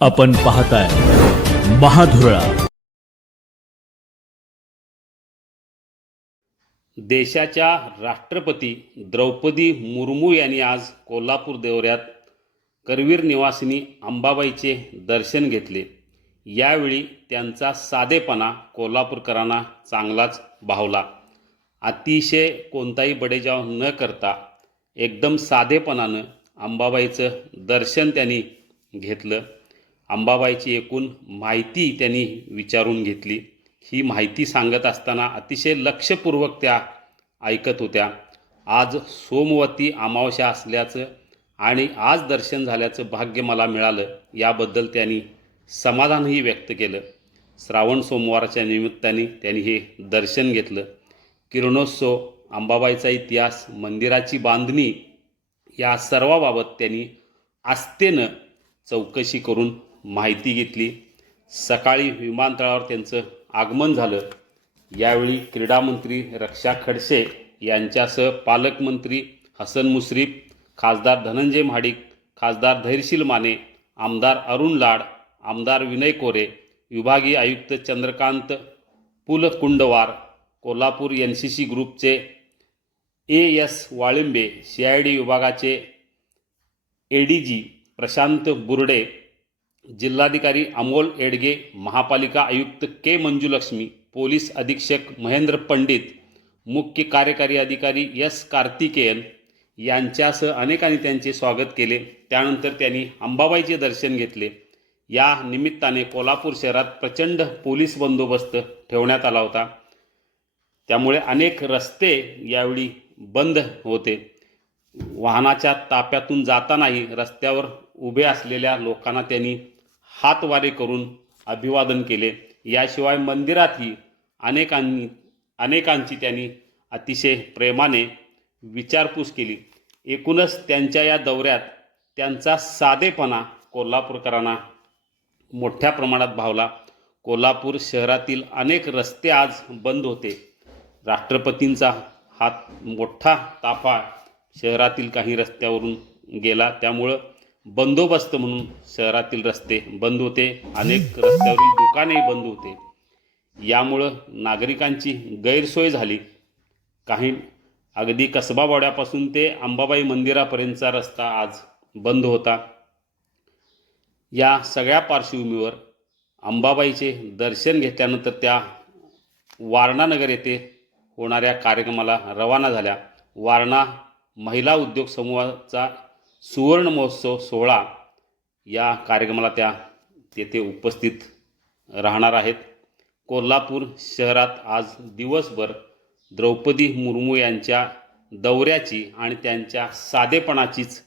आपण पाहताय महाधुरळा. देशाच्या राष्ट्रपती द्रौपदी मुर्मू यांनी आज कोल्हापूर दौऱ्यात करवीर निवासिनी अंबाबाईचे दर्शन घेतले. यावेळी त्यांचा साधेपणा कोल्हापूरकरांना चांगलाच भावला. अतिशय कोणताही बडेजाव न करता एकदम साधेपणानं अंबाबाईचं दर्शन त्यांनी घेतलं. अंबाबाईची एकूण माहिती त्यांनी विचारून घेतली. ही माहिती सांगत असताना अतिशय लक्षपूर्वक त्या ऐकत होत्या. आज सोमवती अमावस्या असल्याचं आणि आज दर्शन झाल्याचं भाग्य मला मिळालं याबद्दल त्यांनी समाधानही व्यक्त केलं. श्रावण सोमवारच्या निमित्ताने त्यांनी हे दर्शन घेतलं. किरणोत्सव अंबाबाईचा इतिहास मंदिराची बांधणी या सर्वाबाबत त्यांनी आस्थेनं चौकशी करून माहिती घेतली. सकाळी विमानतळावर त्यांचं आगमन झालं. यावेळी क्रीडामंत्री रक्षा खडसे यांच्यासह पालकमंत्री हसन मुश्रीफ खासदार धनंजय महाडिक खासदार धैर्यशील माने आमदार अरुण लाड आमदार विनय कोरे विभागीय आयुक्त Chandrakant Pulkundwar Kolhapur N C C ग्रुपचे A S Walimbe C I D विभागाचे A D G Prashant Burde जिल्हाधिकारी अमोल एडगे महापालिका आयुक्त के मंजुलक्ष्मी पोलीस अधीक्षक महेंद्र पंडित मुख्य कार्यकारी अधिकारी एस कार्तिकेयन यांच्यासह अनेकांनी त्यांचे स्वागत केले. त्यानंतर त्यांनी अंबाबाईचे दर्शन घेतले. या निमित्ताने कोल्हापूर शहरात प्रचंड पोलीस बंदोबस्त ठेवण्यात आला होता. त्यामुळे अनेक रस्ते यावेळी बंद होते. वाहनाच्या ताप्यातून जातानाही रस्त्यावर उभे असलेल्या लोकांना त्यांनी हातवारे करून अभिवादन केले. याशिवाय मंदिरातही अनेकांनी अनेकांची त्यांनी अतिशय प्रेमाने विचारपूस केली. एकूणच त्यांच्या या दौऱ्यात त्यांचा साधेपणा कोल्हापूरकरांना मोठ्या प्रमाणात भावला. कोल्हापूर शहरातील अनेक रस्ते आज बंद होते. राष्ट्रपतींचा हात मोठा ताफा शहरातील काही रस्त्यावरून गेला. त्यामुळं बंदोबस्त म्हणून शहरातील रस्ते बंद होते. अनेक रस्त्यावरील दुकानेही बंद होते. यामुळं नागरिकांची गैरसोय झाली. काही अगदी कसबावाड्यापासून ते अंबाबाई मंदिरापर्यंतचा रस्ता आज बंद होता. या सगळ्या पार्श्वभूमीवर अंबाबाईचे दर्शन घेतल्यानंतर त्या वारणानगर येथे होणाऱ्या कार्यक्रमाला रवाना झाल्या. वारणा महिला उद्योग समूहाचा सुवर्ण महोत्सव सोहळा या कार्यक्रमाला त्या तेथे उपस्थित राहणार आहेत. कोल्हापूर शहरात आज दिवसभर द्रौपदी मुर्मू यांच्या दौऱ्याची आणि त्यांच्या साधेपणाचीच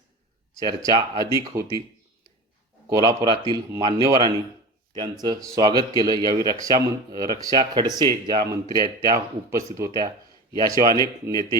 चर्चा अधिक होती. कोल्हापुरातील मान्यवरांनी त्यांचं स्वागत केलं. यावेळी रक्षा मन रक्षा खडसे ज्या मंत्री आहेत त्या उपस्थित होत्या. याशिवाय अनेक नेते